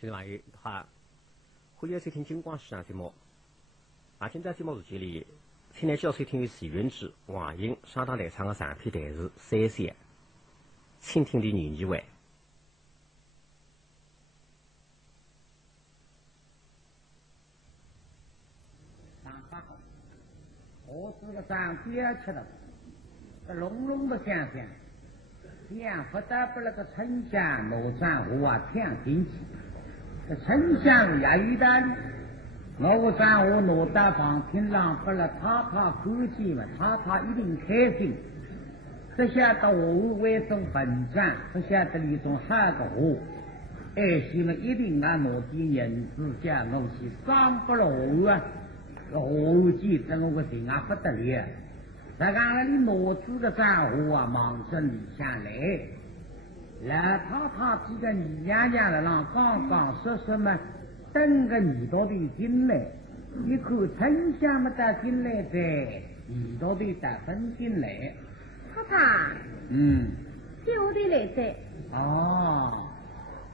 今天晚上好，欢迎收听金光时尚节目。今在节目时间里，请来小收听的是原制黄英上当台唱的上篇台词三线，倾听的女味。我是个上边吃的，这隆隆的想想，想不得不那个丞相罗山河啊听进去。这丞相也有道理，罗山河挪到房厅上，不了太太看见了，太太一定开心。不晓得我为种文章，不晓得里种好的话，希望一定啊挪点人子家我去上不了啊。我记得我个心啊不得了，在俺里挪子的账户啊，忙着理下来。老太太几个女娘娘的让刚刚说嘛，等个耳朵的进来，一看丞相没得进来的，耳朵的得分进来。太太，叫的来的。哦，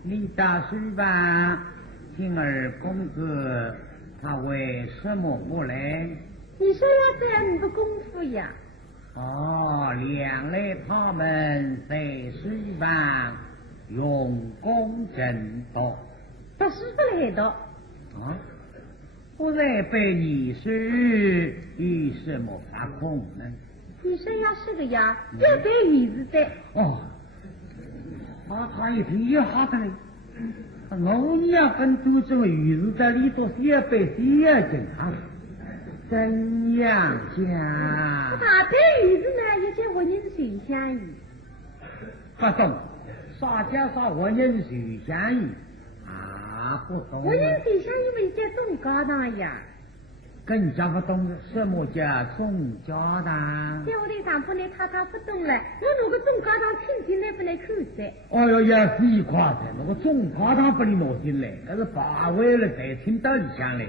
你打算吧，青儿公子。他为什么不来？你说要这样的功夫呀？两类他们在水房用功真多，读书不来的。不然被你说有什么发空呢？你说要是个呀，要对鱼子的。他一听也好的嘞。我要跟周正于是在里头写背写经啊，怎样讲？他对于是呢，有些文人水相语。不懂，啥叫啥文人水相语不懂。文人水相语为叫中高档呀。更加不懂什么叫中高档。在我的上铺呢，太太不懂了，我那个中高档听进来不来看噻。也是夸噻，那个中高档不能挪进来，那是把位了才听到里向来。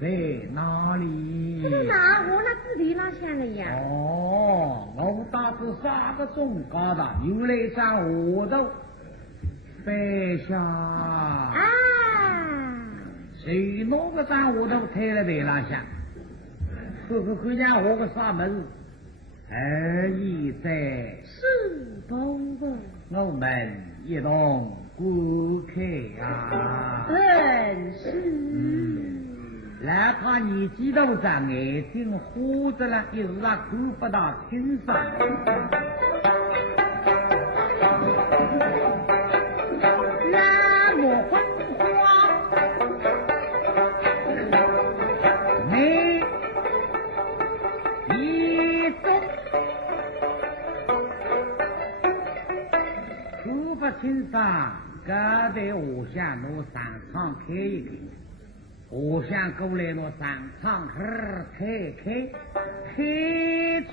在哪里？在哪？我那字典上想的呀。我打是啥个中高档，又来上河头白下。谁弄个上河头推了台上向？看见我个啥门？而已在是不？我们一同观看啊！真是。哪怕你激动着眼睛糊着了，一时啊看不到清爽。那么昏花，你一种看不清爽，刚才我想我上场开一开。我想过来我上场开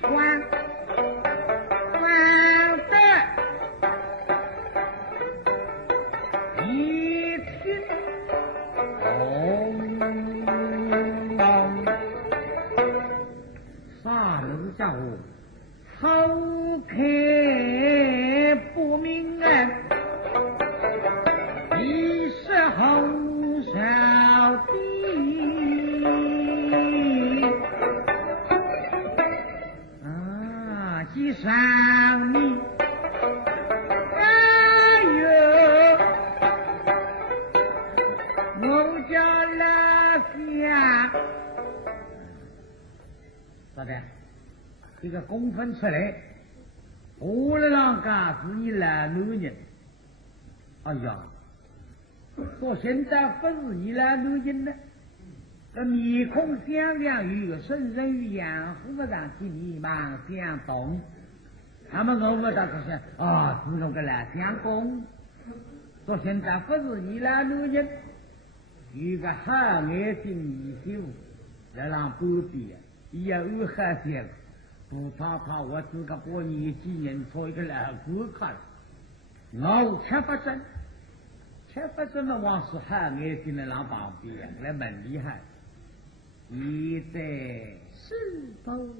穿反的一听啥人家伙偷开不明啊，一时红烧的上你，我家老乡，咋的？这个公分出来，我的啷个是你老男人？说现在不是你老男人呢。这面孔相亮与个深深与养父的上去迷茫相同。他们我们倒是想是那个老相公，说现在不是你老男人，有个好眼睛女媳妇在让半边，也有好些不怕我自个把年纪人做一个老顾客了，我吃不准的往是好眼睛的让旁边来问厉害，你在是不？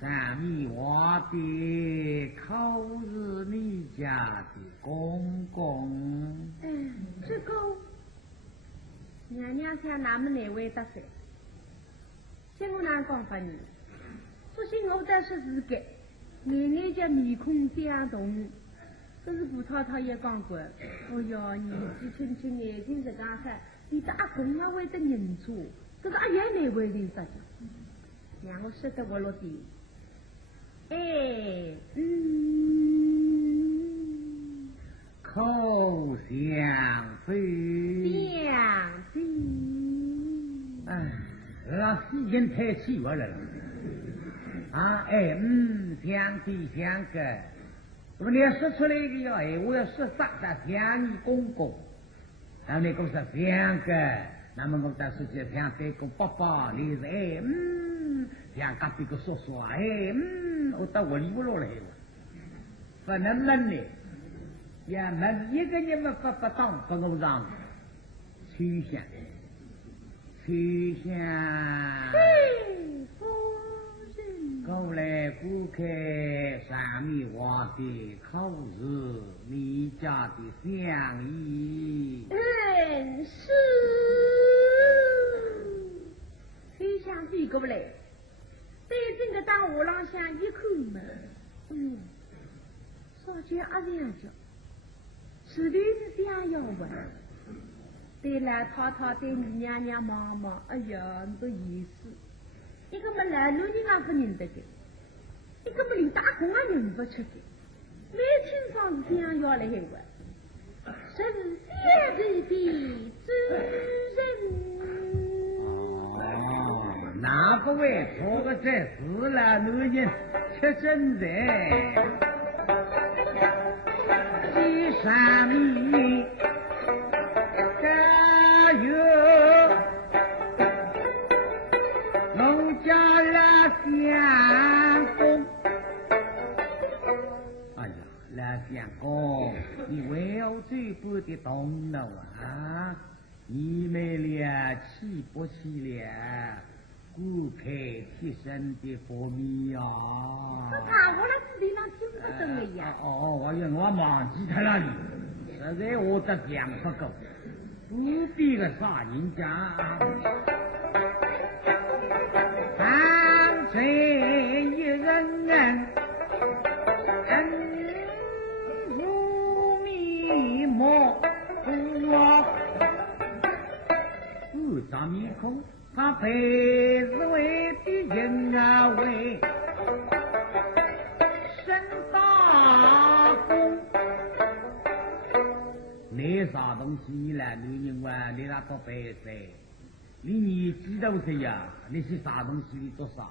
上面画的可是你家的公公？这个娘娘想哪么哪位得噻？像我哪讲法你？说些我倒是自个，眼眼叫面孔相同。可是顾太太也讲过，哎呀，年纪轻轻，眼睛这样黑，你的阿公也会得认出，这个阿爷哪会认得的？让我舍得我落地。哎，口相飞，相飞。哎，那时间太气我了。啊，哎，相对相隔。如果你要说出来的要哎，我要说啥的像你公公，然后你讲是相隔，那么我再说起像这个爸爸，你是哎，像隔壁个叔叔啊，哎，我到我里不落来了，不能闷的，也闷一个人们不当不我让，趋向，趋向。过来顾客上面画的口是你家的相依，是。非想对过来，对这个当我浪向一口门，少见阿两脚，实在是想要问。对来太太对你娘娘妈妈，哎呀，你的意思。一个么来路你也不认得的，一个么连打工也认不出的，没清爽是这样要来问，神仙里的主人。哦，哪个会做个这事了？女人吃真在，西山里加油。相公，哎呀，老相公，你为我最不的动了啊！你们俩气不气了？顾客贴身的福米呀！他我那自己那听不懂了呀。我忘记他了你，实在我这讲不够，不必个啥人家。谁一人如密墨我四张面孔，他配是为的人啊为升大功。你啥东西了？女人玩你那多白噻？你年纪多少呀？你是啥东西？你做啥？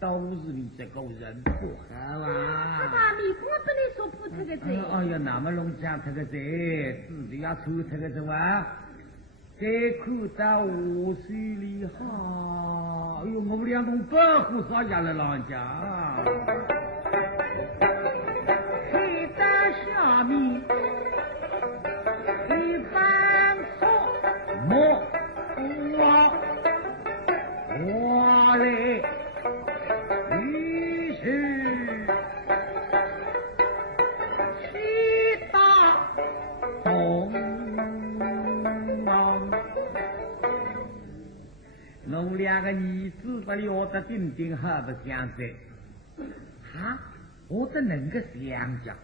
都是你这个人不好啊！他把面孔不能说破这个嘴。哎呀，那么弄讲这个嘴，自己要抽这个嘴啊！再看到我水里哈，哎呦，我们两种保护啥家了老人家？黑在下面，一般错莫我来。侬两个儿子把你学得顶顶好不相在，哈，我得能个相讲，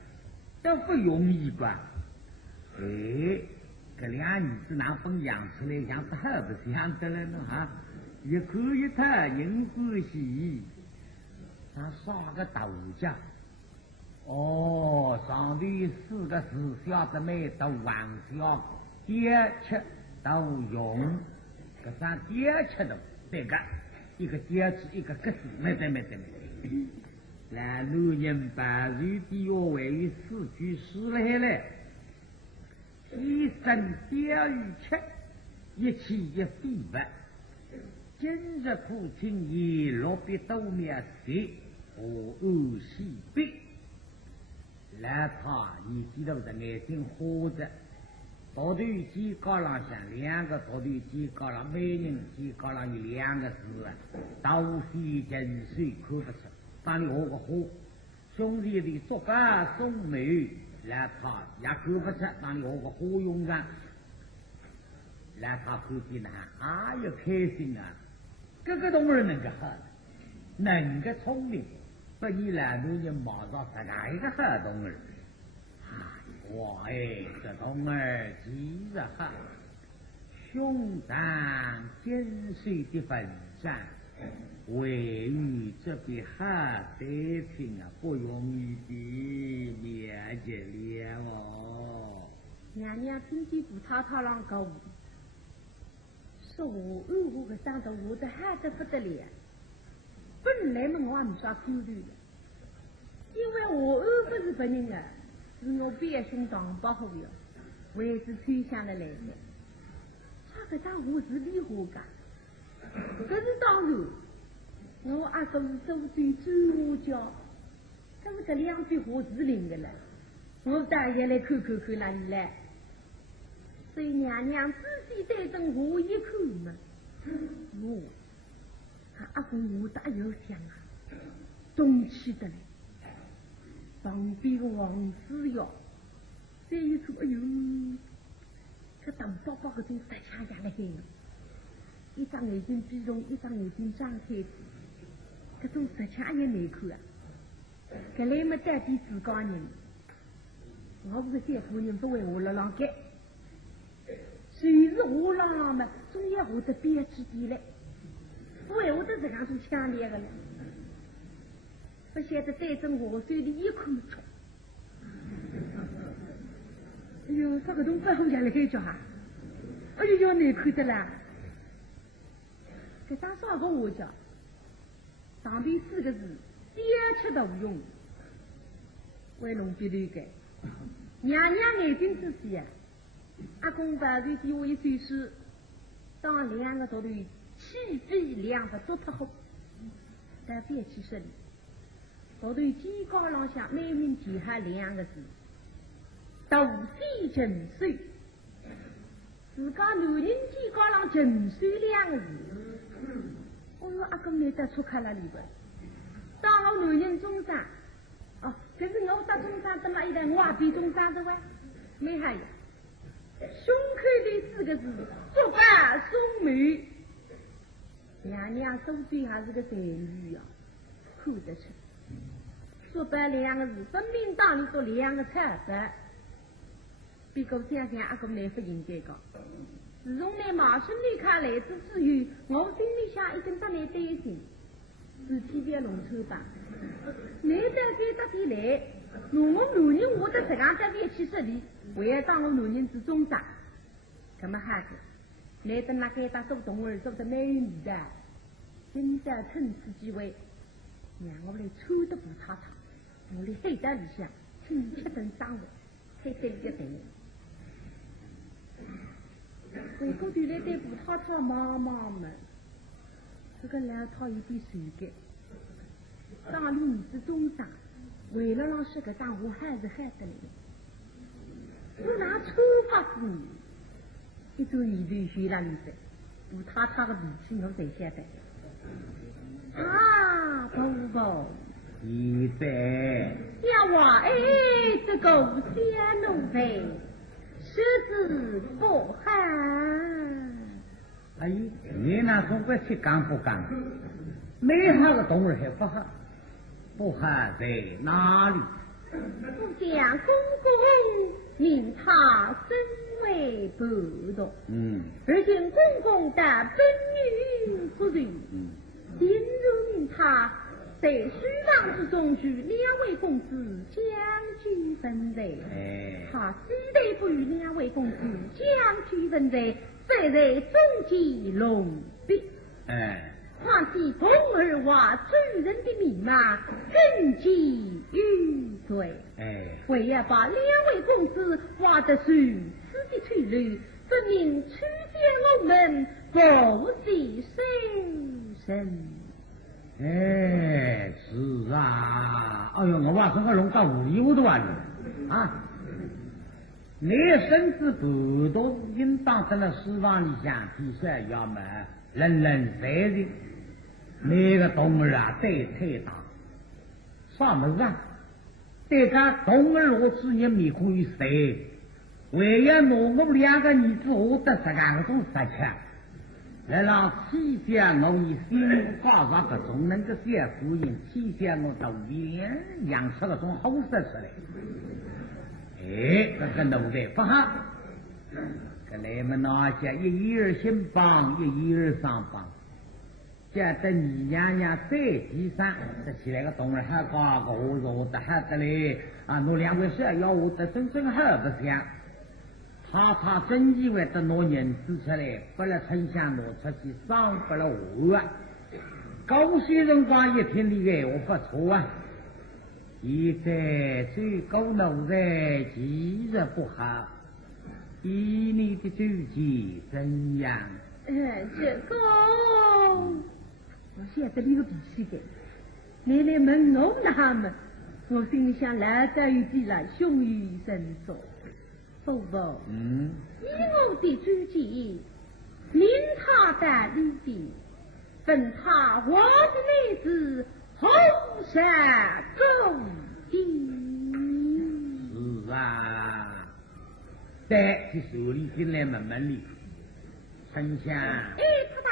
都不容易吧？哎，这两儿子拿分养出来，像不好不相得了呢哈！一看一他人欢喜，他耍个头家，哦，上头四个字晓得没？都玩笑，点吃都用。这三点吃的，这个一个点吃，一个格子，没得。那女人把水的要位于四句诗来了，一生钓鱼吃，一起一飞白。今日父亲也落笔都面写，我二西北。来他你记得在眼睛活着。大头鸡高浪向两个大头鸡高浪，每人鸡高浪有两个字啊，都是人水看不出。当你学个火，兄弟的作法送美，来他也看不出。当你学个火勇敢，让他看见呢，哎呦开心啊！这个动物能够好，能够聪明，把你两个人马上是一个好动物。哇哎，这动儿其实好，胸膛尖锐的分散，位于这边好得品啊，不容易的了解了哦。娘娘听见葡萄桃郎讲，说我安我个长得我的好得不得了，本来嘛我也没啥考虑的，因为我安不是别人啊。是我别兄当保护的，为是推想的来的。他个当我是梨花家，可是当然，我阿哥是手对转我家，可是这两句话是灵的了。我当然来看看看哪里来，所以娘娘仔细对着我一看嘛，我阿公我大有想啊，动气的嘞。旁边个王子哟，再一看，哎呦，这大包包个种石枪下来黑了，一张眼睛闭容，一张眼睛张开，这种石枪也难看啊！搿来么带点自家人，我不是三夫人，不为我了浪盖，谁是我浪嘛？总要我得憋起点来，不为我得这样做强烈的了。不晓得对着我嘴里一口出，哎呦，这个东不好下来给叫哈，哎呦，难看的啦！这当啥个我叫？上边4个字，点吃都不用，为龙鼻头盖，娘娘眼睛仔细啊！阿公把就给我一岁数，当2个头头气飞2个都特好，但别去说理。后头肩高浪向每人记下2个字，斗水沉水。自家男人肩高浪沉水2个字，我说阿公你得出开了里边，当我男人中山，哦，可是我打中山怎么一来我也比中山的哇？没还有，胸口的4个字，做饭送梅。娘娘手嘴还是个才女呀，看得出。说白2个字，分明当里做2个菜色。别个想想阿公来不应该讲。自从来马顺离开来之后，我心里想一定得来担心，事体别弄错吧。你再得起来，我男人我得这样在边去说理，为了当我男人之中长，怎么哈子？来得那个大做动物做的美女的，今朝趁此机会，让我来抽得不差差。我的黑袋里向，请7顿上午，黑袋里一顿。回过头来对葡萄桃妈妈们，这个老套有点随改。当里儿子中长，为了让这个当我还是害得来。我拿处罚子女，一种耳朵学了里头，葡萄桃的脾气我才晓得。啊，婆。现在要话哎，这个仙奴才狮子不好。哎，你那总归去讲不讲？没好的动物还不好，不好在哪里？不想公公命他身为不动，而今公公的本女不仁，今日命他。在虚妄之中与2位公子将军分在，他虽然不与2位公子将军分在，虽在中间龙壁。况且童儿话主人的密码更及于罪，为要把2位公子挖得如此的退路，证明曲解我们不惜生身。是啊，哎呦，我把这个弄到无里糊涂啊！你身子不都应当成了书房里向提出来要么人人在人，那个动物啊对太大，啥么子啊？对他动物如此也没可以谁，为了我们两个儿子获得这个种实权，来让气象我以心发上个种能够写福音，气象我都养出个种好事出来。哎，这个脑袋不好，这来么那些一儿兴邦，一儿上邦。见得你娘娘在地上，这起来个东儿还高个我说的还得嘞啊！我两位是要我的真正好不想，他真以为得拿银子出来，不了丞相拿出去伤不了我啊！高先生光一听你个我不错啊！现在最高脑袋其实不好，以你的主见怎样？这个。我现在你个脾气的，奶奶们我他们，我心里想来得有地来，雄于神作，不不，以我的主见，命他的里边，分他我的妹子后山中的。是啊，在去手里进来慢慢里，丞相。哎，太太。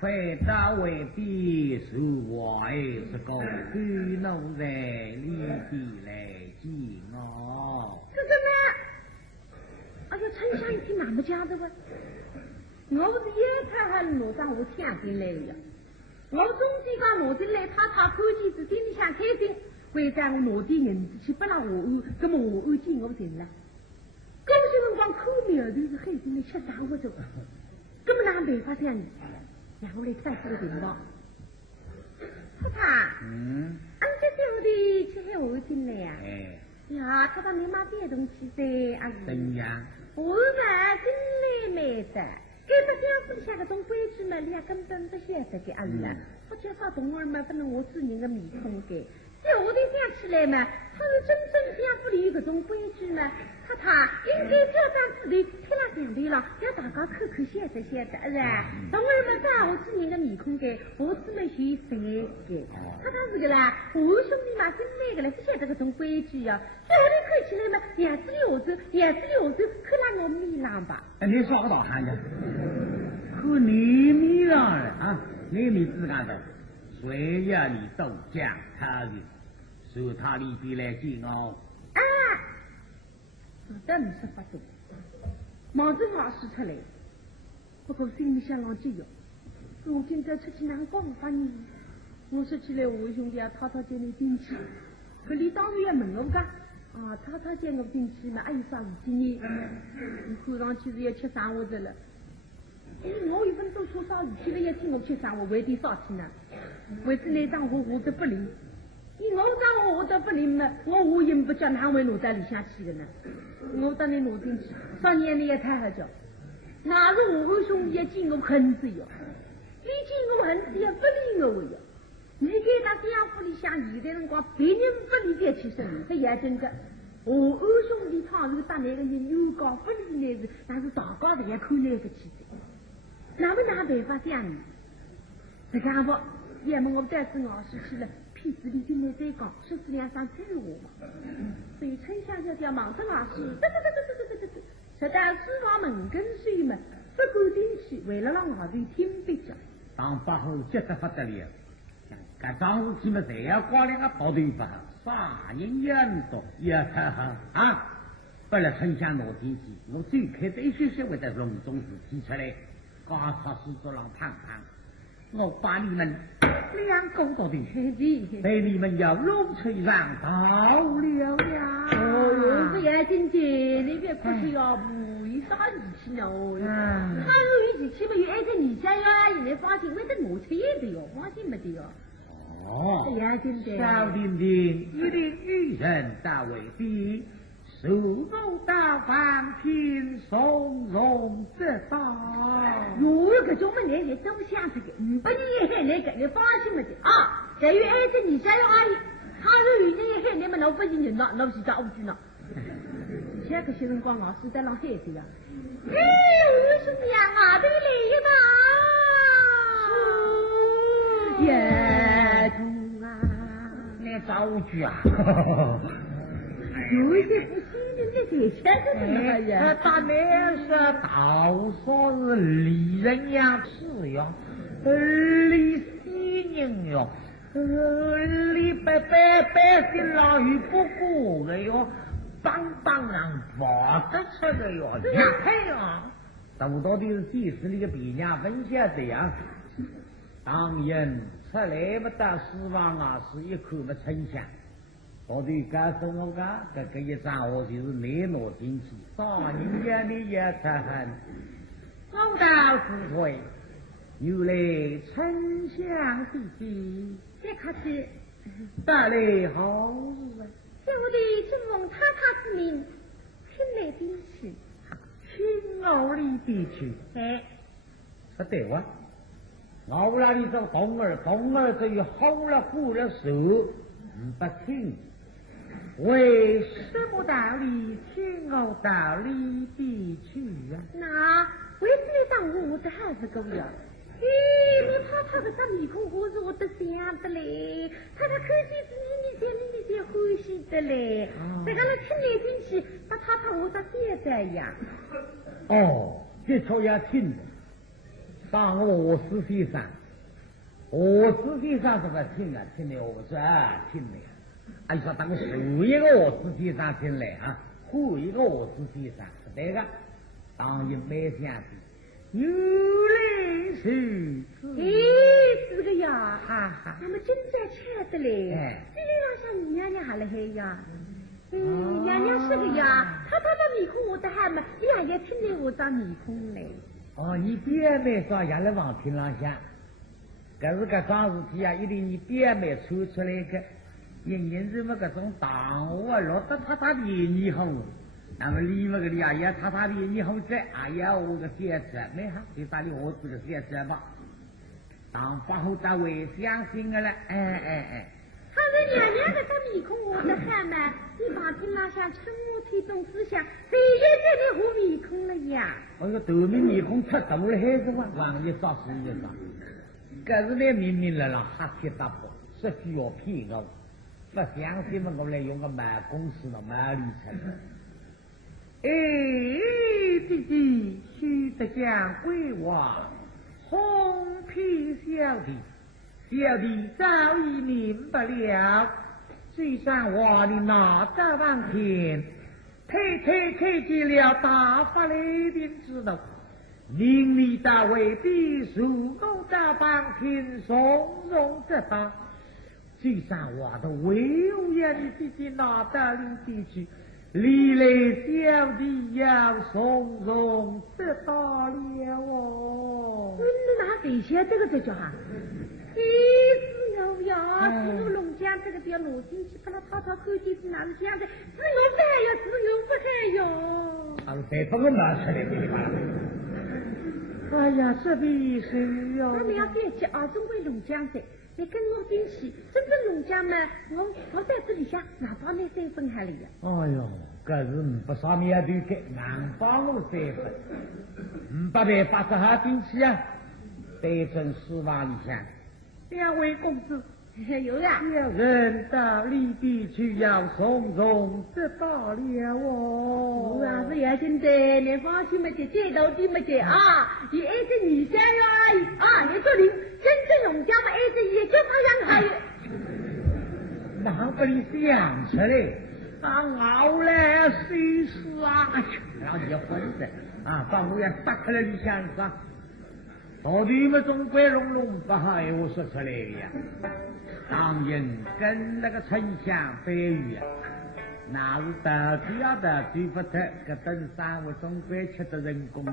快到未必是我是个巨脑袋里的来见我。这什么？哎呀，丞相一听那么讲的吧？我不是也看看罗上我听进来呀？我中间刚拿进来，他看见是心里想开心，为啥我拿点银子去不让我安，那么我安进我行了？高兴辰光口苗头是黑心的吃啥我走，根本哪办法这样子？然后来看这个情况，太太，俺这小的吃海我进来呀，呀，太太你妈别动气噻，阿姨。怎样？我嘛进来没得，给不讲是下个种规矩嘛，你也根本不晓得的阿姨啦。我介绍同儿嘛，不能我主人的面孔给。这我得想起来嘛，他是真正想不理这种规矩嘛。太太应该这张纸里贴了两边了，让大家看看晓得晓得，是吧？同儿们把我主人的面孔给，我只么学谁给？太太是个啦，我兄弟嘛真那个了，不晓得这种规矩呀。这我得看起来嘛，牙齿有着，看了我米浪吧。你说个大汉子，看你米浪了啊！你米自干的。谁要你都讲他的，说他里边来见我。啊，是的，58度，忙着老师出来，不过心里想老急哟。我今朝出去难光发你，我说起来我兄弟啊，滔滔叫你进去，可你当然要问我讲啊，滔滔叫我进去嘛，还有啥事情呢？你看上去是要吃啥我的了。我有份做错啥事体了，也请我吃啥，我为点啥去呢？为此那张我活得不灵，你我当我活得不灵嘛，我无言不叫哪位挪在里下去的呢？我当你挪进去，3年你也太好叫，哪个我兄弟也见我恨死哟，你见我恨死也不理我哟，你给他家府里向现在辰光别人不理解起身，这也真的。我二兄弟他是打那个人有高不理那是，但是大高的也看那个气质。哪么哪办法想呢？这家伙，要么我带着老师去了，屁子里进来再讲，说是2、3句话嘛。所以丞相就叫忙着老师，实在书房门跟水嘛，不敢进去，为了让老师听不着。当把后急得不得了，搿桩事体嘛，侪要挂两个包头不好，啥人也唔懂，也太好啊！不了丞相拿进去，我最开的一些些会得隆重事体出来。高草书桌上躺躺，我把你们2个到底，被你们要弄出一场到了呀！哦哟，这眼睛姐，你别哭起要不，有啥事情呢？哦，他有事情嘛，有爱在你家呀，你放心，为得我出也的哟，放心没得哟。哦，这眼睛姐，小丁丁一定与人大为敌。手中大方平从容得到，有个种么人也都想这个，不你害那个，你放心么的啊！在于爱着你家有阿姨，他是与你害你们老不行人了，老是找不住呢。下个些辰光老师在那害的呀，哎，我说娘啊，对来一把，也中啊，你找句啊。有一些不信任的点钱是什么呀？他那是道说是离人呀吃呀，离死人哟，离百姓老于不顾的哟，帮人发得出的哟，呀嘿呀！都到底是第四里个比人分享这样，当然出来不大失望啊，是一口不逞强。我对干生活啊，这一张我就是内罗进去，大人家的也才很，老大智慧，有来丞相弟弟，别客气，带来好事啊！小弟尊奉太太之命，请来宾去。请我里地去，不对哇！我那里走东儿这一吼了呼了手，不听。为什么道理请我到里地去呀？那为什么当我的孩子狗呀？你怕他的张面孔我是我的想的嘞，他看见是你先欢喜的嘞，再看他听来听去，把他我的现在呀。哦，这朝也听，当我实际上是不听啊？听的我说啊，听的。按说当数一个我实际上听来啊，换一个我实际上是这个，当然没想的。有来是，是个呀，哈哈，那么真在吃的嘞，这里让像娘娘还来嘿呀，娘娘是个呀，他的面孔我的还没，你也听见我的面孔嘞。哦，你别没说也来往听浪想，可是个桩事体啊，一定你别没抽出来个，人什么个种党我落得他的你好。那么你们个里啊，也他的你好在，哎呀，我个写字没好，给打的我这个写字吧，当把后单位相信的了，他是娘娘的面孔我的还没，你旁听那像春木推动思想，谁也在你我面孔了呀？我个头面孔出头了还是往一找是一找，可是呢明明了哈气大破，说句要骗我，不相信嘛，我来用个卖公司的卖里出来。弟弟须得讲鬼话，红皮小弟早已明白了。虽上话的那大王天，看见了大发雷霆之怒，明理大为必属我大王天从容得当。虽上话的为愿的弟弟拿到里地去。历来小弟要从容得到了哦。哪谁写这个这叫哈？是我呀，是我龙江这个叫挪进去，把他套看见是哪里想的？是我不还呀，是我不还哟。他是谁把我拿出来的吧？哎呀，这必须哟！我们要别去啊，中国龙江的。你跟我进去，真正农家嘛，我在这里下哪帮你3分还里呀？哎呦，可是不上面对的，硬帮我3分，不被把这下进去啊，得真失望一下。2位公子，有啊，人到里地去要从容得到了哦。是也现在连放心没接到底没接啊，也爱着女家呀啊，也说你真正农家嘛，爱着也就他样还有，哪不里想出来？熬来谁死啊？然后结婚的啊，把我也撒开了你想啥？到底么中国龙龙不好我说出来的呀？当然跟那个丞相白玉啊，那是到底要的对不得，个登山我中国吃的人工的。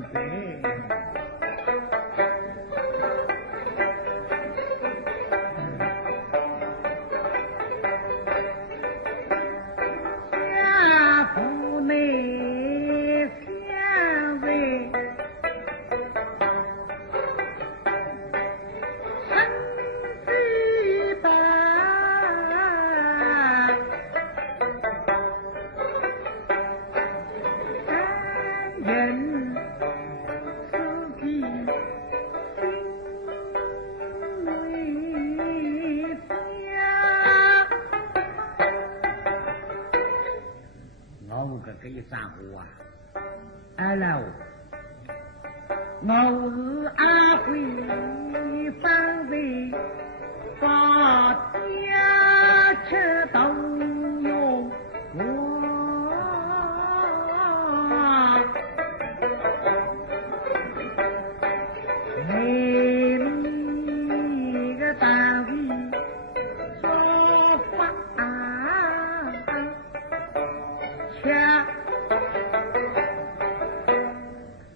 我是阿辉方位把家吃都用我美丽的单位说话恰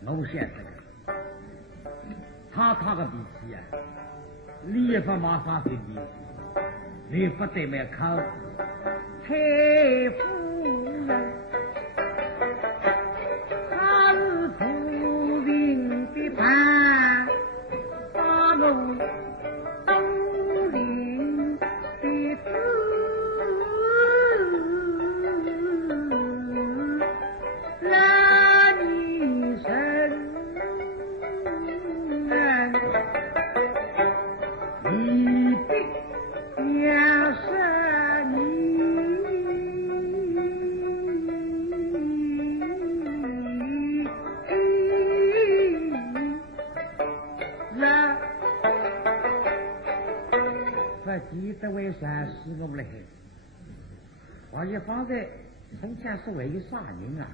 我先生他个脾气啊，你也不马上生气，你不得没考试，太夫人，他是夫人的伴，把我东林的子，那你身。你的要是你那不记得为啥死我们的孩子，我也放在从前是为啥人啊？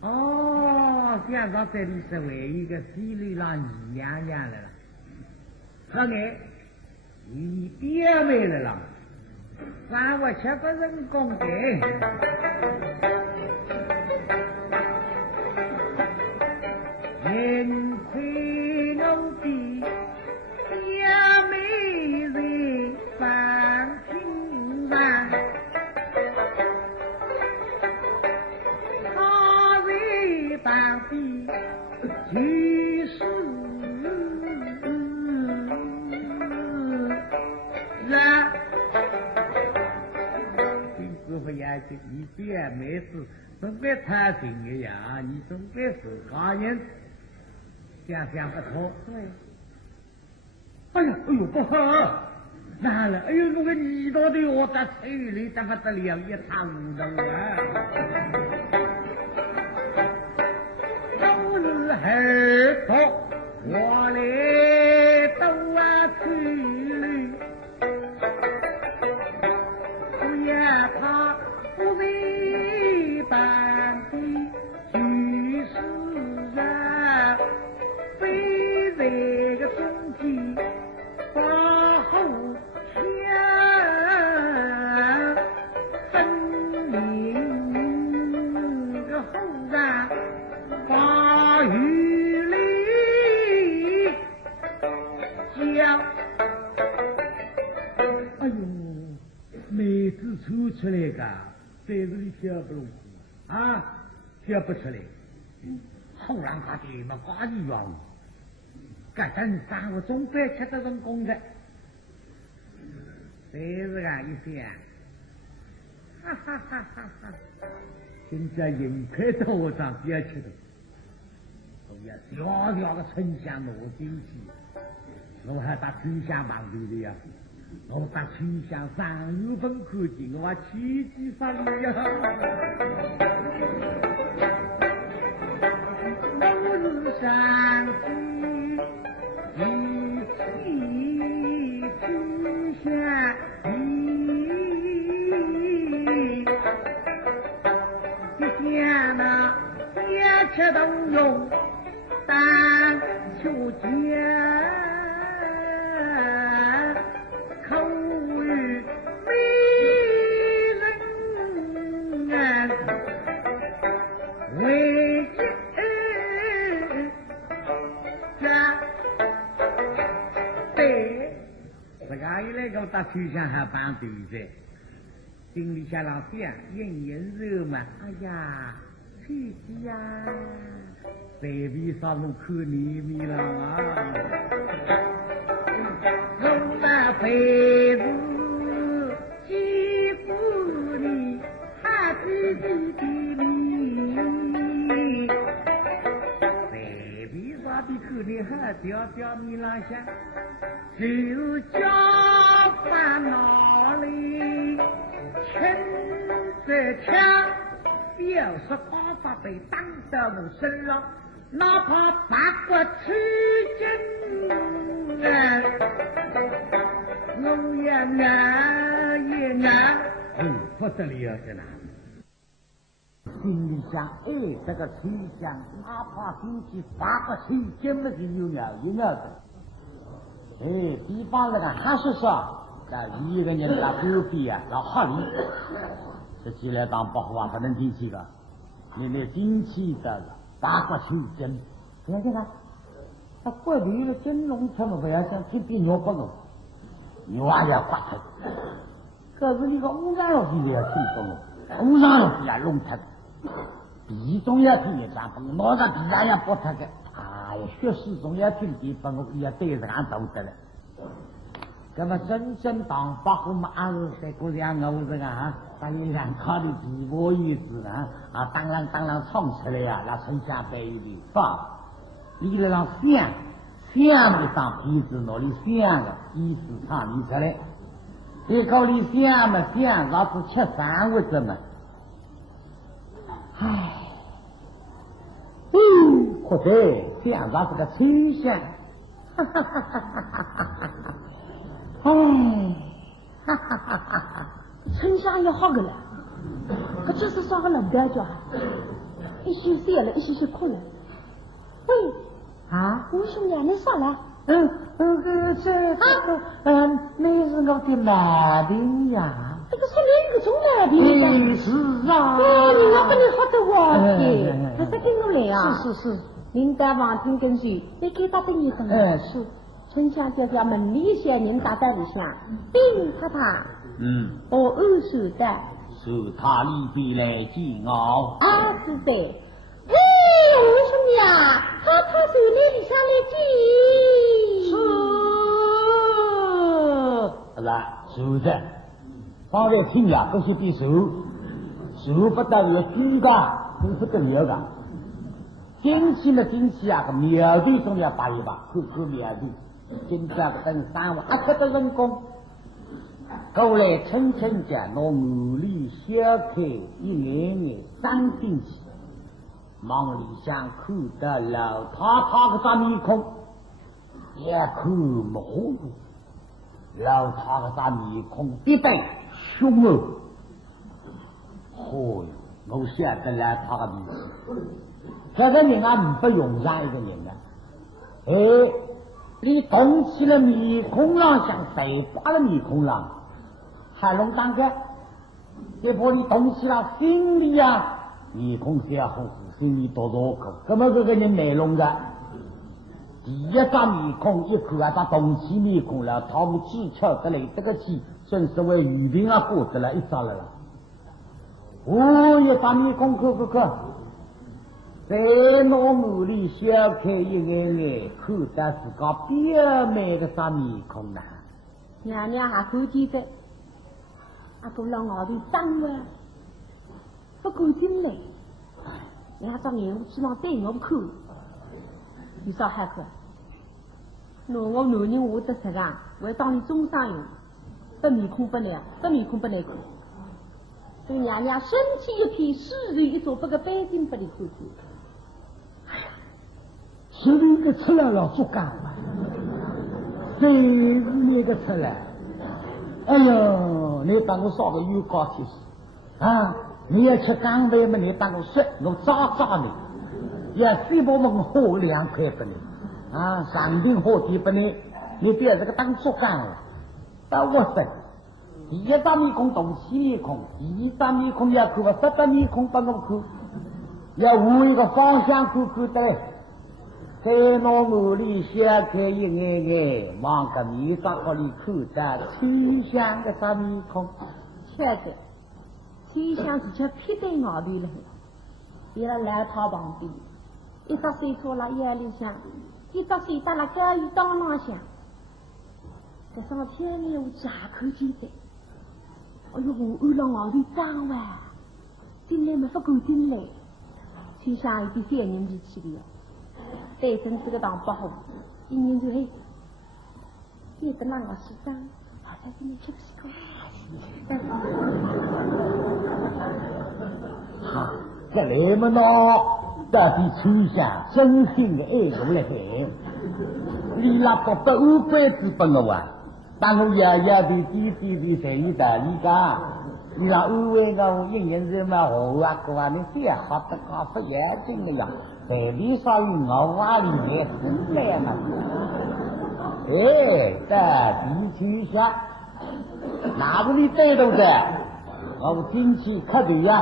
哦，想到这里是为一个西里郎姨娘娘来了，可爱，你别没来了，让我吃个人工的。人亏牛逼，小美人放平安。当地其实那金师傅眼睛你别没事，总该谈心的呀，你总该是好人，想想不错。对，哎呀，哎呦不好，哪了？哎呦，那个耳朵的我在嘴里怎么得了一塌糊涂啊！耳朵我来都啊去了，只要他不为般的去世啊，非这个身体把后天分明个后啊把雨里叫，哎呦，妹子抽出来个，在这里跳不拢啊，跳不出来，后让他的嘛瓜一样，搿阵上午总该吃这种工的，谁是俺一想，哈哈哈哈哈，现在人快到我上别吃的。小小的春香我进去，我还把春香忙住的呀，我把春香上有份看见，我奇迹发力呀！我是上去一起春香你想那一切都用。但求见口语美人为家对这个一来给我打秋香还帮对噻，心里想老想人人热嘛，哎呀去呀在为上路看你米了啊！我那辈子欺负你，还自己的米，在为上的看你还掉米拉下，就叫烦恼里亲自抢，表示方法被当到我身上。哪怕八国取经啊，我也难也难。不得了的啦！心里想，哎，这个崔香，哪怕星期八国取经嘛，是有鸟有鸟的。哎，比方那个还是说，一个人在隔壁啊，老哈里，这起来当保护啊，不能进去的。你进去的八国取经，不要紧啊！他过去了金龙他们不要想去比牛不龙，牛也要刮头。可是你个乌山老师也要听不懂，乌山老师也弄他，鼻中也听也讲不懂，脑袋鼻上也不他个，哎呀，学识中也听地方，我也对着俺懂得了。那么真正当八户嘛，俺是在国家我这个啊，把你两靠的皮包意思啊，当然唱出来呀，那春夏白雨的放，你来让想的当皮子那里想的，意思唱你出来。你口里想嘛想，老子吃三物子嘛。唉，或者想老子个吹响，哈哈哈哈哈哈！唉，哈哈哈哈哈！春香也好个了，可就是说个冷感觉，一宿睡了，一宿困了。喂，啊，我兄弟，你说了？你是我的买的呀。这个是两个钟来的。是啊。你要跟你好的话的，还是跟我来啊？是。领导王听跟随，你给他的你等。是。春香叫叫门里些人打在里向，并他。我二手的。手他里边来见我。啊，是的。喂，我兄弟啊，他手里上来记。是啦，手的，放在听呀，不是比手不但要举的，都是更要的。进去啊，个苗队中要拔一拔，够苗队，进去啊个等3万，1个的人工。后来称家，拿屋里小开一眼3进去。忙里向看到老太个啥面孔，也看不糊涂。老太个啥面孔必对凶恶。哟，我晓得老太个面孔，这个人啊，不用上一个人啊。哎，你动起了面孔上，像北巴的面孔上，还弄当个，结果你动起了心里啊。面孔小乎乎，心里多口，根本这个人没弄的。第一张面孔一看啊，他动起面孔了，他们技巧得来这个气，真是为雨林啊过得了一张了啦。一张面孔看，在我屋里小开一眼，看到自个表妹的啥面孔呢？娘娘还看见的，阿姑让我的脏了。不敢进来，两张眼希望对我看，有啥好看？我男人我得实啊，我当你中上用，不面孔不来看。对娘娘身体一片，湿润一座，不个半斤不离看见。哎呀，是你个出来了，做干嘛？谁是那个出来？哎呦，你当我烧个油膏提示啊！你要吃干饭嘛？你当我说，我渣你，也谁不问好2块不你啊？上定好地不你，你不要这个当做干了。到我说，第一张面孔动起面孔，第二张面孔要看我10张面孔不我看，要换一个方向看的。在我屋里小开一眼，往个面罩屋里看到秋香的啥面孔，确实。秋香是吃皮带熬的了，别了老套旁边，一个睡坐了夜里向，一个睡到了高于当廊向。这上天里我假看见的，哎呦，我按了熬的脏哇，进来没不敢进来。秋香有点3年前去的，对身这个当不好，1年就黑，别的那个是脏，好在今天吃不起口。哈，这来么呢？到底秋香真心的爱我来海，你那不得五百之本了哇！当我爷爷的弟弟的生意大你讲，你让安慰我一年人嘛好啊哥啊，你最好的搞不眼睛的呀，在你少于我娃里面生来嘛。哎，到底秋香，哪个你带动的？我进去磕头呀，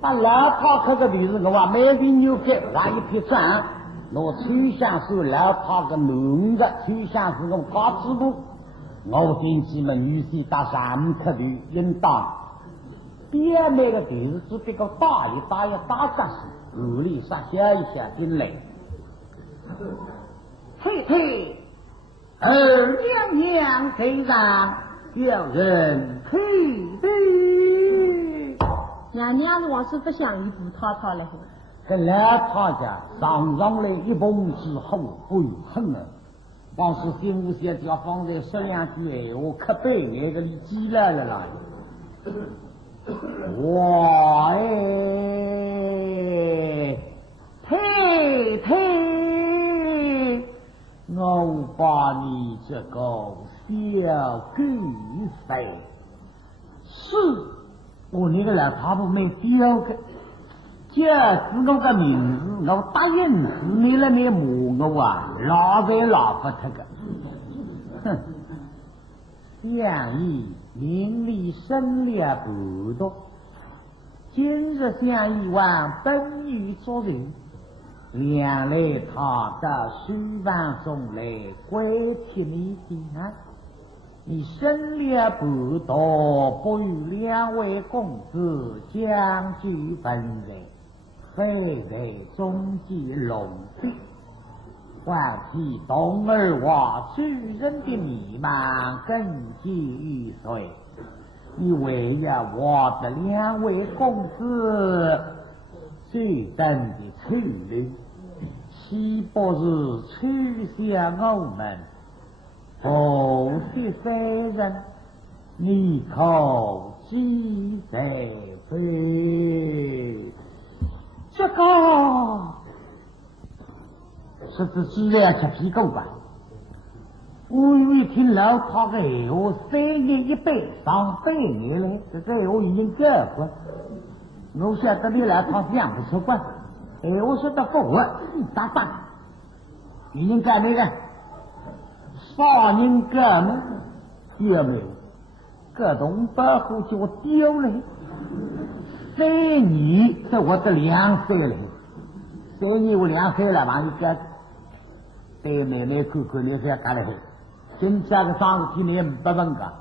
把老炮磕个头是我话买瓶牛排，拿一匹砖，我秋香是老炮个男的，秋香是我高支部。我进去嘛，女婿到上面磕头应当，边那个头是这个大一大扎实，屋里撒下一下进来，嘿嘿，二娘娘腿上有人推的，娘娘是王师不想一步滔滔了，这老太家上来一蹦之后悔恨了。王是心无线条放在十两句闲话，可被那个里挤来了啦！哇哎，呸呸！我把你这个小狗匪，是我那个老太婆没标的，这是我的名字，我答应是你了没骂我啊，老在老不这个，哼！相依名利生了不多，今日相依望本欲作人，两来他到书房中来归替你的啊！你生了不多，不与两位公子将居本人。非在中间龙壁，唤起东儿娃主人的迷茫，更记于谁？你为了我的两位公子，最等的处理，岂不是取消我们不的三人？你可记在非？这个是指鸡来吃屁股吧？我以为听老他的闲话，3年100上百年了，这个我已经改过。我晓得你老他想不出关，我说的不活，打打，已经改那个少年改呢？有没有？各种保护就丢了。3年这我的2岁了，3年我2岁了，往一个对奶奶看看你才干了，今家个上事体你不问个，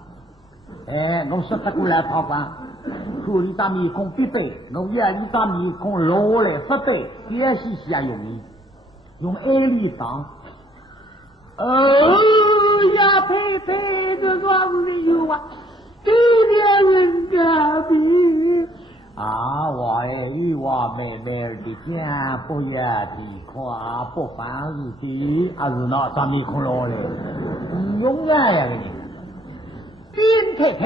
我说得过来跑光，看你张面孔必对，我也一张面孔落来不对，别西西也容易，用爱里当。呀，佩佩，这庄里有啊，给点人家比。我与我妹妹的家不也的夸不凡事的，是那张面孔落来，勇敢呀个你！丁太太，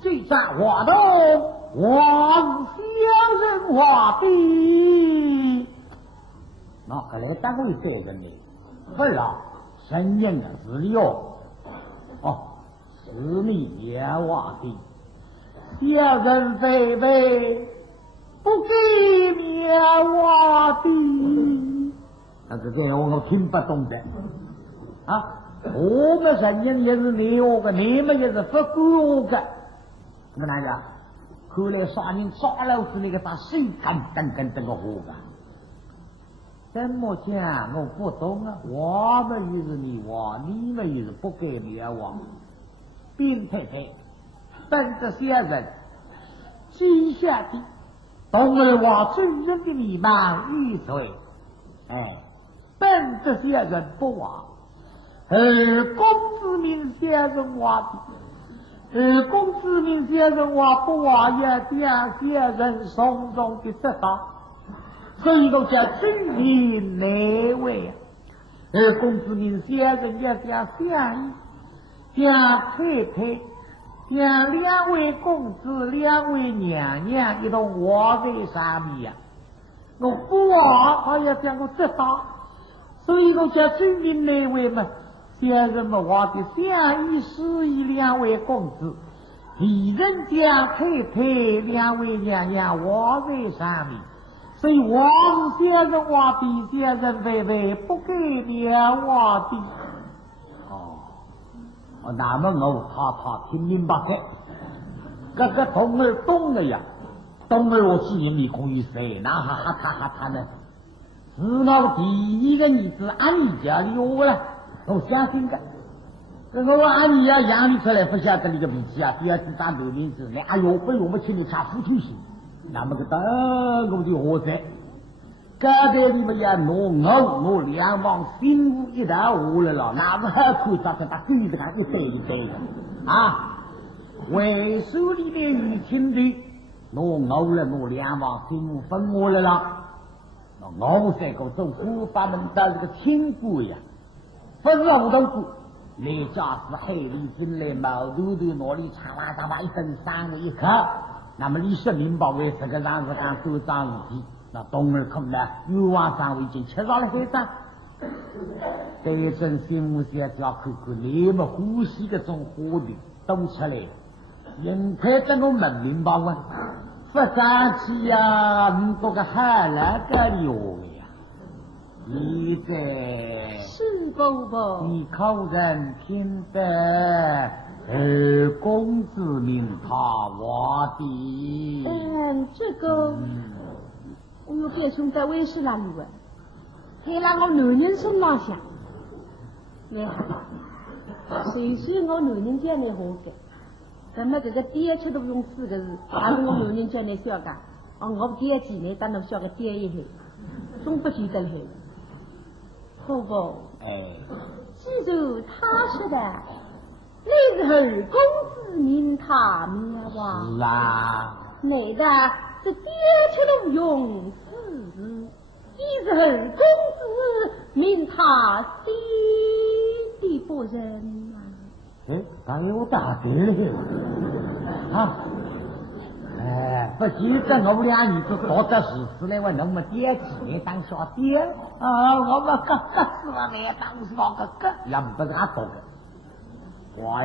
这张话筒我是小人话的，那后来单位这个呢，不了，承认的是哟，是你也话的。小人非非不给面我的，但是这我听不懂的我们承认也是你我的，你们也是不管我的。怎么来着？看来杀人抓老子那个打手干这个活的，怎么讲？我不懂啊！我们也是你我，你们也是不给面我。并太太。本着小人记下的东儿娃主人的密码玉髓，本着小人不忘，而公子命小人娃的，而公子命小人娃不忘，也将小人从中的得到，所以我叫君临内位，而公子命小人也将相依，将太太。将两位公子、两位娘娘一同卧在上面我父啊，他也将我责打，所以我叫村民那位们，先人们话的相依师义两位公子，一人将太太两位娘娘话在上面，所以我是先人话的，先人微微不给两话的。那么我他听明白的，这个东儿懂了呀，东儿我是因为可以谁那哈他呢？是我第一个儿子安妮家里我了，我相信的。这个我安妮呀养你出来不晓得你个脾气啊，第二次长头名字，哎呦，不用我请你吃糊涂心，那么个等我的何在？刚才你们也我两王心无一道下来了，那不还可以咋子他对着他一对一对的啊？为首里面雨天的，我两王心无分下来了，我这个做古法门的这个亲姑呀，不是我都顾，你家是海里进来毛肚肚哪里长啦长吧一分三个一颗，那么你说明白为这个让是干多脏事体。那东儿空呢？冤枉上我已经吃到了黑账。这阵心目下叫看看你们呼吸这种火的动出来，人开这个门明白吗？不生气呀，你这个海来个牛呀！你在是伯伯，你口人听得二公子命他我的。这个。我又变成在卫视那里问，还让我男人身上想，你好，谁说我男人家来活的？怎么这个爹吃都用4个字，还是我男人家来小干？我爹几年当侬小个爹一回，总不记得了。婆婆，记住他说的，那是二公子命他命哇。是啊。哪个？这爹吃都用4字，一是二公子命他爹的不仁啊！当然我打对了啊！不记得我们俩儿子多得事实来，我能不爹起来当小爹啊？我们哥是我来当小哥，也不是俺多个。我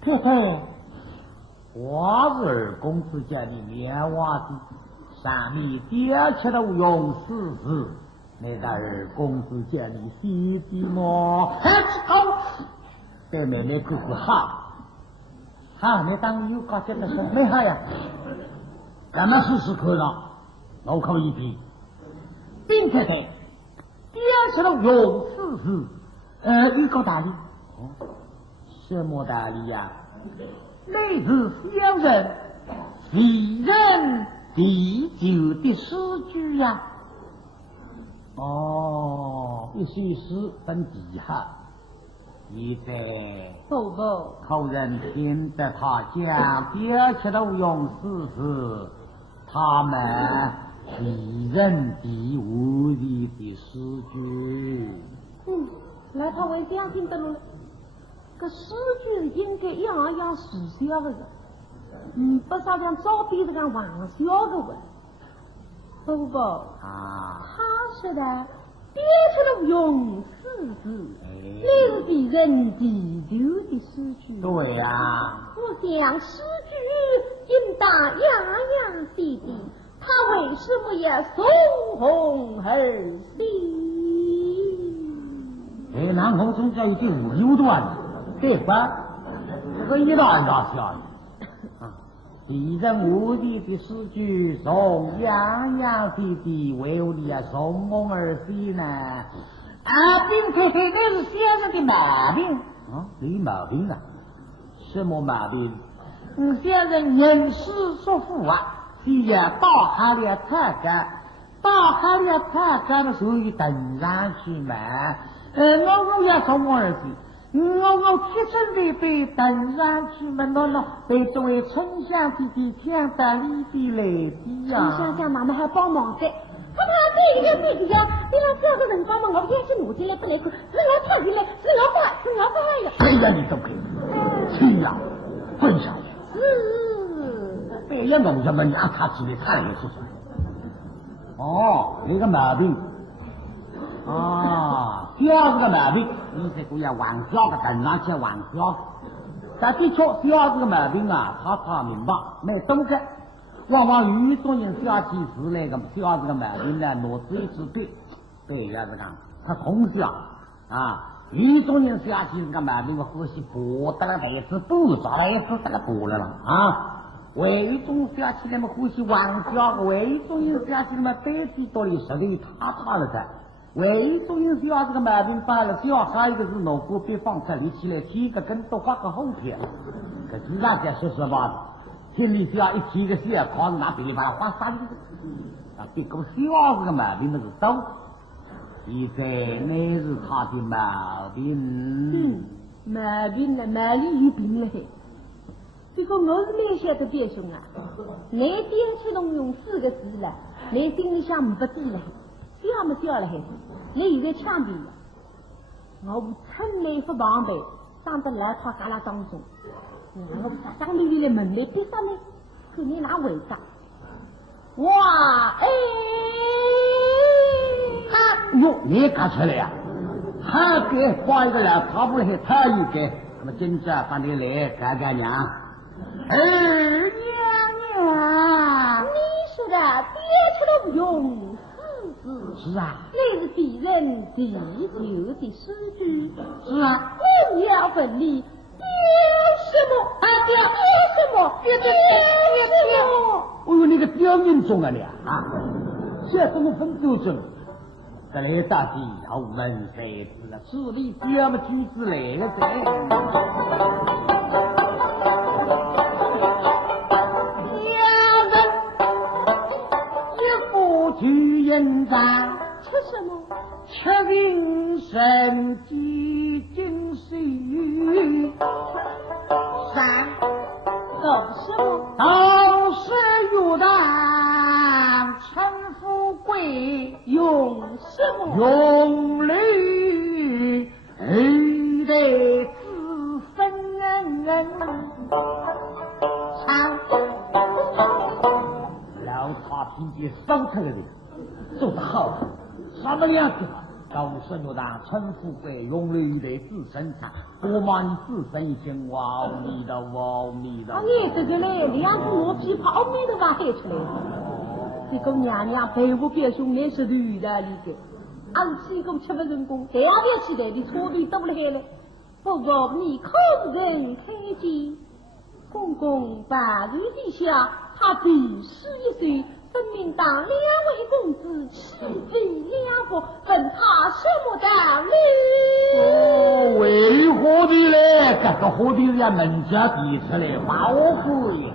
太太。我是二公子家的棉袜的，上面爹吃都用4字，那个二公子家的弟弟么？给妹妹姑姑好，你当有搞这个事没好呀？咱们试试看了，我可以比，并且爹吃都用4字，有个道理，什么道理呀？类似先人为人第9的诗句呀。必须是分底下。你在伯伯后人听得他讲爹吃都用4字，他们为人第无理的诗句。来他为相信得了。个诗句应该样样实效的，不少像招逼这个玩笑的问。伯伯他说的爹吃了用4字，那是比人第6的诗句。对呀，我想诗句应当样样滴滴，他为什么也松红而喜？那我从这一定无端对吧？这个一大家笑敌人无敌的诗句，从样样滴滴，为我你松红而喜呢？并且这是先生的毛病你毛病啊？什么毛病？先生人事说服既然到海里参加，到海里参加的属于登上去嘛？我也松红而喜。我贴身的被登上去嘛，被作为春香弟弟听得里的来的呀。春香妈妈还帮忙的，他这个弟弟呀，你要这个人帮忙，我天去努起来不来看，是我跑进来，是我跑来的。谁让你都可以，去呀，滚下去！别人弄什么，你让他起来看也是什么？哦，有个毛病。啊，小子个毛病，你这个要玩笑的，等上去玩笑。但的确，小子个毛病啊，他明白，没懂得。往往有种人小气时那个小子个毛病呢，脑子一直对，要是讲他从小啊，有种人小气这个毛病，我呼吸搏得了袋子，不抓了一次这个搏了啊。为一种小气那么呼吸玩笑，为一种人小气那么袋子多里实力他了噻。为一种人小这个毛病犯了，小还有一个是脑壳别放出立起来，提个跟多画个后片，可是大家说实话。心里只要一提个小靠拿笔把它画三个，啊，这个小这个毛病那是多，现在那是他的毛病。毛病了，毛里有病了嘿。这个我是没晓得别兄啊，你点出动用4个字了，你心里想不对了，掉么掉了嘿，你现在枪毙了，我趁你不防备，当着老太干了当中。我当你的门来闭上呢，给你拿尾巴。哇，哟，你看出来呀？他给画一个老他不是他一个，那么今朝把你来看看娘。娘，你说的憋出了用是啊，你是敌人地球的诗句。是啊，我要问你。什么？憋什么？憋什么？哎呦，你个刁民种啊你啊！这怎么分州准？这来大地要问谁子了？这里这么句子来了噻。两人一副去迎战，吃什么？吃人参鸡精水。三搞什么？道是有难陈富贵，用什么？用力得自分。三老茶脾气烧出来的，做得好，什么样子？道是有难陈富贵，用力得自生产。我骂你自身一天，哇你的。你这个嘞，两个磨皮泡面都把黑出来了。这个娘娘陪我表兄弟是对的，你个，俺是个吃不成功，这样表起来的错别多了黑了。不过你可人开见，公公半路地下，他第11岁。分明当2位公子岂非两个，问他什么道理？为何的嘞？这个何的人家门家提出来，把我不也？